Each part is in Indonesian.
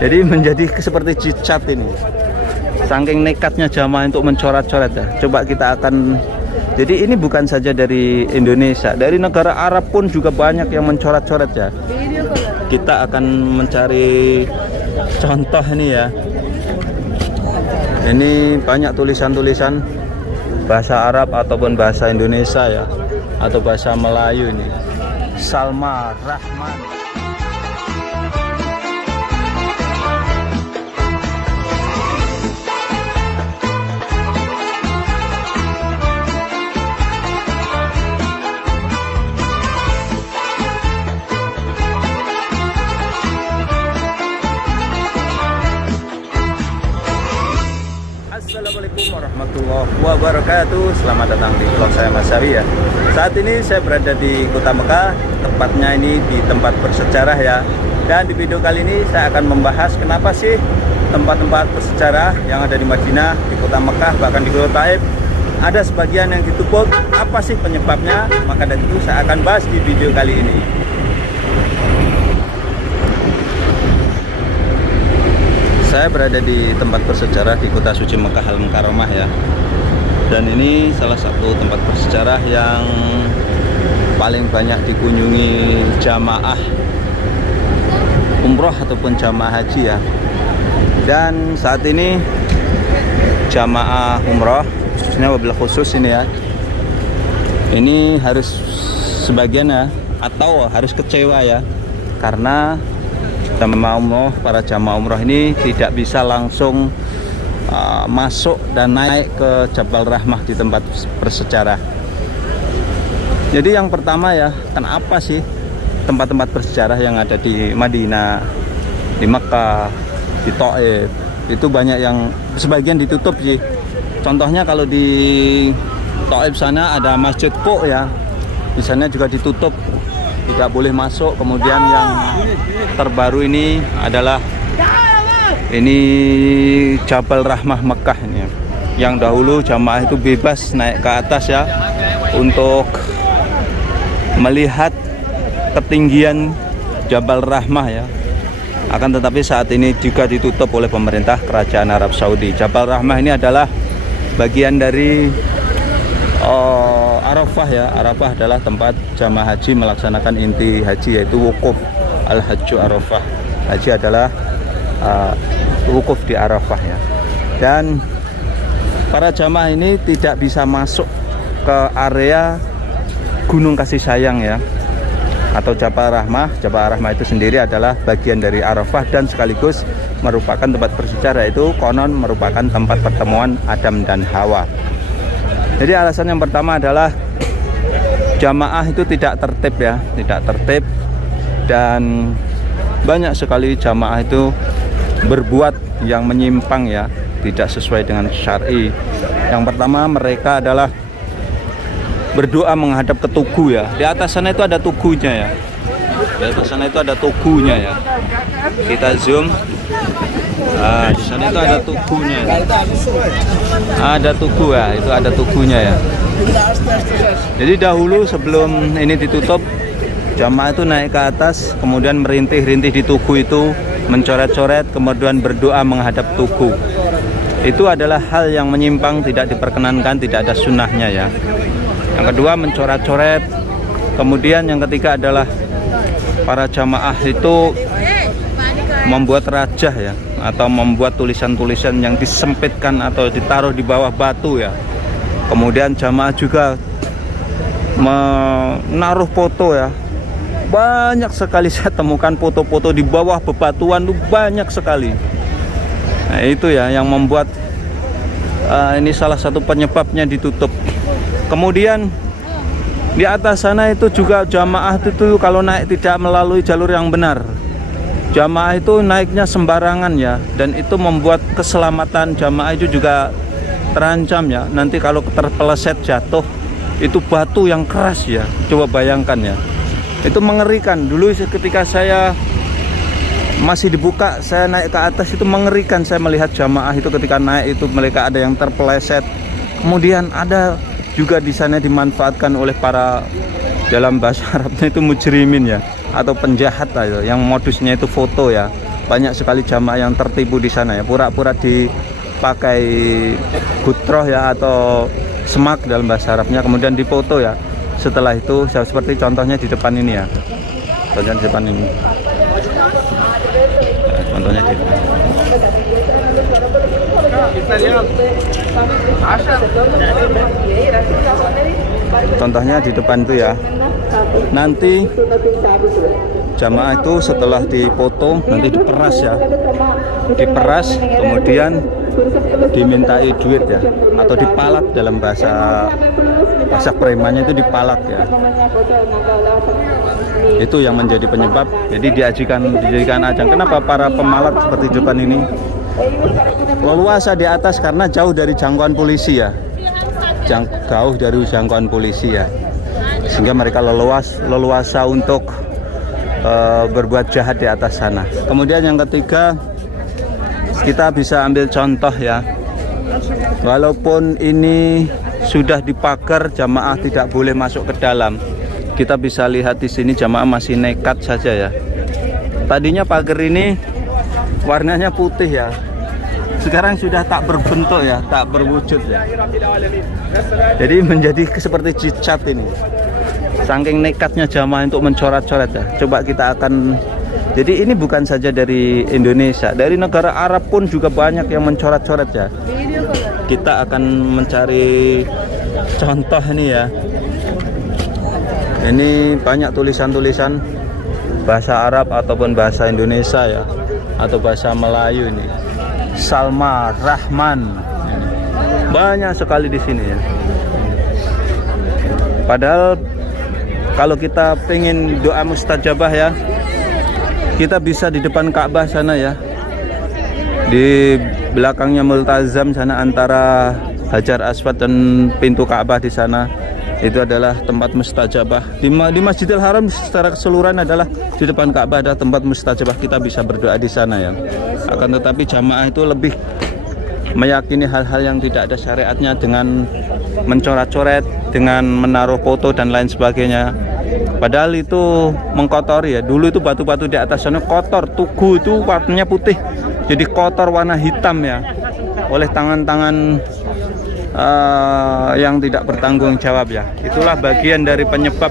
Jadi menjadi seperti cicat ini. Saking nekatnya jamaah untuk mencoret-coret ya. Coba kita akan. Jadi ini bukan saja dari Indonesia, dari negara Arab pun juga banyak yang mencoret-coret ya. Kita akan mencari contoh ini ya. Ini banyak tulisan-tulisan bahasa Arab ataupun bahasa Indonesia ya, atau bahasa Melayu ini. Salma Rahman. Assalamualaikum warahmatullahi wabarakatuh. Selamat datang di vlog saya Mas Sawi ya. Saat ini saya berada di Kota Mekah, tepatnya ini di tempat bersejarah ya. Dan di video kali ini saya akan membahas kenapa sih tempat-tempat bersejarah yang ada di Madinah, di Kota Mekah, bahkan di Kota Taif ada sebagian yang ditutup. Apa sih penyebabnya? Maka dari itu saya akan bahas di video kali ini. Saya berada di tempat bersejarah di Kota Suci Mekah Al-Mukarramah ya. Dan ini salah satu tempat bersejarah yang paling banyak dikunjungi jamaah umroh ataupun jamaah haji ya. Dan saat ini jamaah umroh, khususnya wabil khusus ini ya, ini harus sebagian ya, atau harus kecewa ya, karena jamaah umroh, para jamaah umroh ini tidak bisa langsung masuk dan naik ke Jabal Rahmah di tempat bersejarah. Jadi yang pertama ya, kenapa sih tempat-tempat bersejarah yang ada di Madinah, di Mekah, di Taif itu banyak yang sebagian ditutup sih. Contohnya kalau di Taif sana ada Masjid Qo ya, di sana juga ditutup, tidak boleh masuk. Kemudian yang terbaru ini adalah ini Jabal Rahmah Mekah ini, yang dahulu jamaah itu bebas naik ke atas ya untuk melihat ketinggian Jabal Rahmah ya. Akan tetapi saat ini juga ditutup oleh pemerintah Kerajaan Arab Saudi. Jabal Rahmah ini adalah bagian dari Arafah ya. Arafah adalah tempat jamaah haji melaksanakan inti haji, yaitu wukuf. Al-Hajju Arafah. Haji adalah wukuf di Arafah ya. Dan para jamaah ini tidak bisa masuk ke area Gunung Kasih Sayang ya, atau Jabal Rahmah. Jabal Rahmah itu sendiri adalah bagian dari Arafah dan sekaligus merupakan tempat bersejarah, itu konon merupakan tempat pertemuan Adam dan Hawa. Jadi alasan yang pertama adalah jamaah itu tidak tertib ya, tidak tertib, dan banyak sekali jamaah itu berbuat yang menyimpang ya, tidak sesuai dengan syar'i. Yang pertama, mereka adalah berdoa menghadap ke tugu ya. Di atas sana itu ada tugunya ya. Di atas sana itu ada tugunya ya. Kita zoom. Nah, di sana itu ada tugunya. Ada tugu ya, itu ada tugunya ya. Jadi dahulu sebelum ini ditutup, jamaah itu naik ke atas, kemudian merintih-rintih di tugu itu, mencoret-coret, kemudian berdoa menghadap tugu. Itu adalah hal yang menyimpang, tidak diperkenankan, tidak ada sunnahnya ya. Yang kedua, mencoret-coret. Kemudian yang ketiga adalah para jamaah itu membuat rajah ya, atau membuat tulisan-tulisan yang disempitkan atau ditaruh di bawah batu ya. Kemudian jamaah juga menaruh foto ya. Banyak sekali saya temukan foto-foto di bawah bebatuan itu, banyak sekali. Nah itu ya yang membuat ini salah satu penyebabnya ditutup. Kemudian di atas sana itu juga jamaah itu kalau naik tidak melalui jalur yang benar. Jamaah itu naiknya sembarangan ya, dan itu membuat keselamatan jamaah itu juga terancam ya. Nanti kalau terpeleset jatuh, itu batu yang keras ya, coba bayangkan ya. Itu mengerikan. Dulu ketika saya masih dibuka, saya naik ke atas, itu mengerikan. Saya melihat jamaah itu ketika naik itu mereka ada yang terpeleset. Kemudian ada juga di sana dimanfaatkan oleh para, dalam bahasa Arabnya itu mujrimin ya, atau penjahat lah itu, yang modusnya itu foto ya. Banyak sekali jamaah yang tertipu di sana ya, pura-pura dipakai gutroh ya atau semak dalam bahasa Arabnya, kemudian dipoto ya. Setelah itu seperti contohnya di depan ini ya, contohnya di depan ini, nah, contohnya di depan. Contohnya di depan itu ya. Nanti jamaah itu setelah dipoto nanti diperas ya, diperas kemudian dimintai duit ya, atau dipalak, dalam bahasa premannya itu dipalak ya. Itu yang menjadi penyebab, jadi dijadikan ajang. Kenapa para pemalak seperti depan ini leluasa di atas? Karena jauh dari jangkauan polisi ya, jauh dari jangkauan polisi ya, sehingga mereka leluasa untuk berbuat jahat di atas sana. Kemudian yang ketiga, kita bisa ambil contoh ya, walaupun ini sudah dipagar, jamaah tidak boleh masuk ke dalam. Kita bisa lihat di sini jamaah masih nekat saja ya. Tadinya pagar ini warnanya putih ya, sekarang sudah tak berbentuk ya, tak berwujud ya. Jadi menjadi seperti cicat ini. Saking nekatnya jamaah untuk mencoret-coret ya. Coba kita akan, jadi ini bukan saja dari Indonesia, dari negara Arab pun juga banyak yang mencoret-coret ya. Kita akan mencari contoh ini ya. Ini banyak tulisan-tulisan bahasa Arab ataupun bahasa Indonesia ya, atau bahasa Melayu ini. Salma, Rahman, banyak sekali di sini ya. Padahal kalau kita pengen doa mustajabah ya, kita bisa di depan Ka'bah sana ya, di belakangnya Multazam sana, antara Hajar Aswad dan pintu Ka'bah di sana, itu adalah tempat mustajabah. Di Masjidil Haram secara keseluruhan adalah di depan Ka'bah ada tempat mustajabah, kita bisa berdoa di sana ya. Akan tetapi jamaah itu lebih meyakini hal-hal yang tidak ada syariatnya, dengan mencoret-coret, dengan menaruh foto dan lain sebagainya. Padahal itu mengkotori ya. Dulu itu batu-batu di atas sana kotor, tugu itu warnanya putih, jadi kotor, warna hitam ya, oleh tangan-tangan yang tidak bertanggung jawab ya. Itulah bagian dari penyebab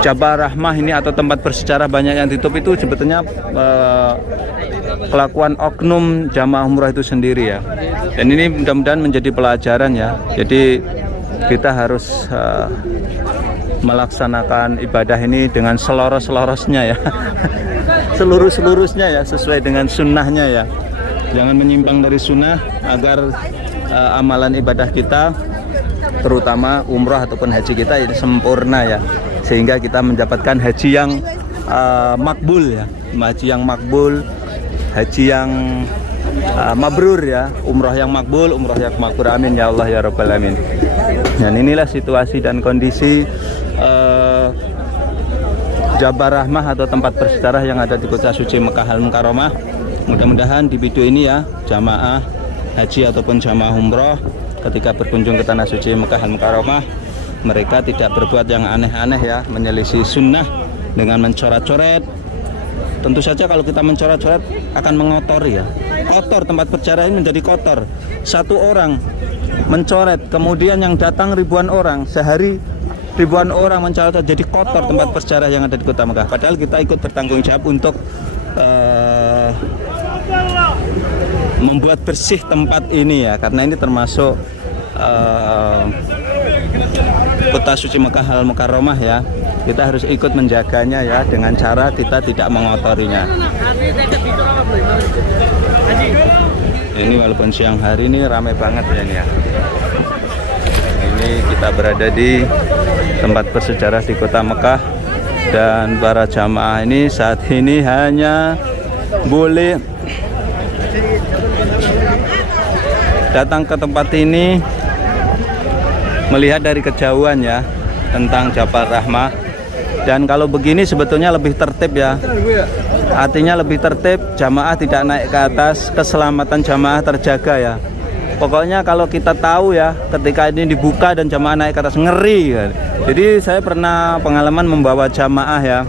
Jabal Rahmah ini atau tempat bersejarah banyak yang ditutup, itu sebetulnya kelakuan oknum jamaah umrah itu sendiri ya. Dan ini mudah-mudahan menjadi pelajaran ya. Jadi kita harus melaksanakan ibadah ini dengan seloros-selorosnya ya. Seluruh-seluruhnya ya, sesuai dengan sunnahnya ya. Jangan menyimpang dari sunnah, agar amalan ibadah kita, terutama umrah ataupun haji kita ini sempurna ya, sehingga kita mendapatkan haji yang makbul ya, haji yang makbul, haji yang mabrur ya, umrah yang makbul, umrah yang makbur. Amin ya Allah ya Rabbal Alamin. Dan inilah situasi dan kondisi Jabal Rahmah atau tempat bersejarah yang ada di kota suci Mekah Al-Mukarramah. Mudah-mudahan di video ini ya, jamaah haji ataupun jamaah umroh ketika berkunjung ke tanah suci Mekah Al-Mukarramah, mereka tidak berbuat yang aneh-aneh ya, menyelisih sunnah dengan mencoret-coret. Tentu saja kalau kita mencoret-coret akan mengotori ya, kotor, tempat bersejarah ini menjadi kotor. Satu orang mencoret, kemudian yang datang ribuan orang, sehari ribuan orang mencoret, jadi kotor tempat bersejarah yang ada di kota Mekah. Padahal kita ikut bertanggung jawab untuk membuat bersih tempat ini ya, karena ini termasuk kota suci Mekah Al-Mukarramah ya. Kita harus ikut menjaganya ya, dengan cara kita tidak mengotorinya. Ini walaupun siang hari ini ramai banget ya ini ya. Ini kita berada di tempat bersejarah di kota Mekah, dan para jamaah ini saat ini hanya boleh datang ke tempat ini melihat dari kejauhan ya tentang Jabal Rahmah. Dan kalau begini sebetulnya lebih tertib ya, artinya lebih tertib, jamaah tidak naik ke atas, keselamatan jamaah terjaga ya. Pokoknya kalau kita tahu ya, ketika ini dibuka dan jamaah naik ke atas, ngeri kan. Jadi saya pernah pengalaman membawa jamaah ya,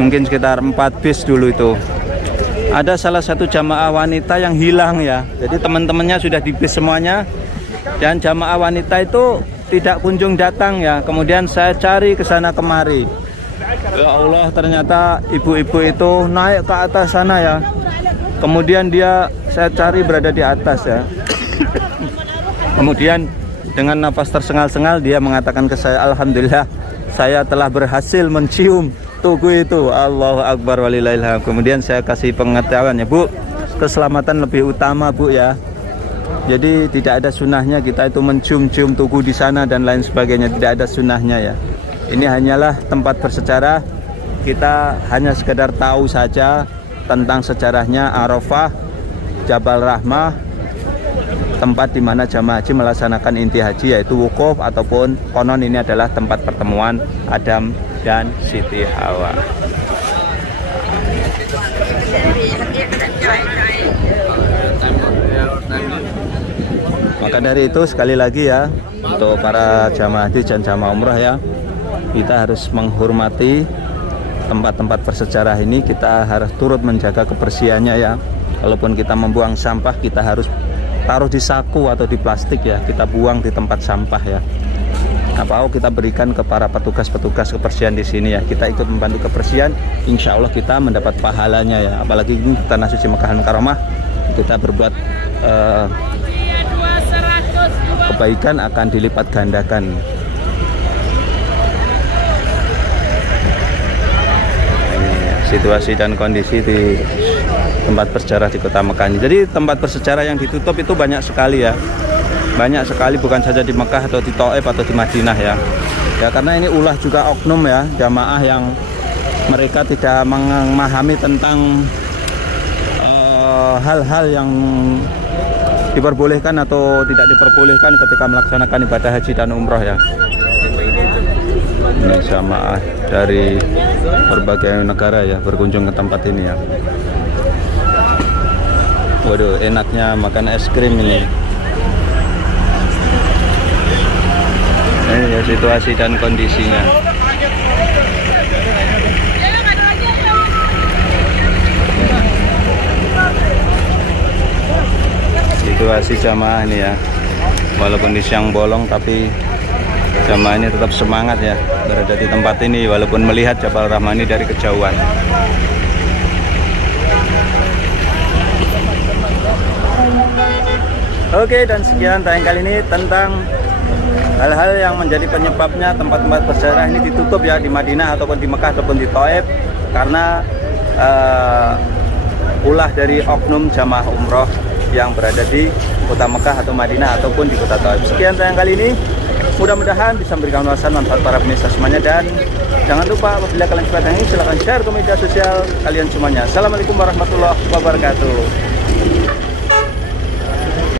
mungkin sekitar 4 bis dulu itu. Ada salah satu jamaah wanita yang hilang ya. Jadi teman-temannya sudah di bis semuanya, dan jamaah wanita itu tidak kunjung datang ya. Kemudian saya cari ke sana kemari. Ya Allah, ternyata ibu-ibu itu naik ke atas sana ya. Kemudian saya cari berada di atas ya. Kemudian dengan nafas tersengal-sengal dia mengatakan ke saya, alhamdulillah saya telah berhasil mencium tugu itu. Allahu Akbar walillahilhamd. Kemudian saya kasih pengetahuan ya, Bu, keselamatan lebih utama Bu ya. Jadi tidak ada sunahnya kita itu mencium-cium tugu di sana dan lain sebagainya, tidak ada sunahnya ya. Ini hanyalah tempat bersejarah. Kita hanya sekedar tahu saja tentang sejarahnya Arafah, Jabal Rahmah, tempat di mana jamaah haji melaksanakan inti haji, yaitu wukuf, ataupun konon ini adalah tempat pertemuan Adam dan Siti Hawa. Maka dari itu sekali lagi ya, untuk para jamaah haji dan jamaah umrah ya, kita harus menghormati tempat-tempat bersejarah ini. Kita harus turut menjaga kebersihannya ya. Kalaupun kita membuang sampah, kita harus taruh di saku atau di plastik ya. Kita buang di tempat sampah ya. Atau kita berikan ke para petugas-petugas kebersihan di sini ya. Kita ikut membantu kebersihan, insya Allah kita mendapat pahalanya ya. Apalagi ini tanah suci Makkah Mukarramah, kita berbuat kebaikan akan dilipat gandakan. Situasi dan kondisi di tempat bersejarah di Kota Mekah ini. Jadi tempat bersejarah yang ditutup itu banyak sekali ya. Banyak sekali, bukan saja di Mekah atau di Thaif atau di Madinah ya. Ya karena ini ulah juga oknum ya, jamaah yang mereka tidak memahami tentang hal-hal yang diperbolehkan atau tidak diperbolehkan ketika melaksanakan ibadah haji dan umroh ya. Ini jamaah dari berbagai negara ya berkunjung ke tempat ini ya. Waduh, enaknya makan es krim ini. Ini ya situasi dan kondisinya. Situasi jamaah ini ya. Walaupun di siang bolong tapi jamaah ini tetap semangat ya berada di tempat ini walaupun melihat Jabal Rahmah ini dari kejauhan. Oke, dan sekian tayang kali ini tentang hal-hal yang menjadi penyebabnya tempat-tempat bersejarah ini ditutup ya di Madinah ataupun di Mekah ataupun di Thaif karena ulah dari oknum jamaah umroh yang berada di Kota Mekah atau Madinah ataupun di Kota Thaif. Sekian tayang kali ini. Mudah-mudahan bisa memberikan ulasan manfaat para pemirsa semuanya, dan jangan lupa apabila kalian suka dengan ini silahkan share ke media sosial kalian semuanya. Assalamualaikum warahmatullahi wabarakatuh.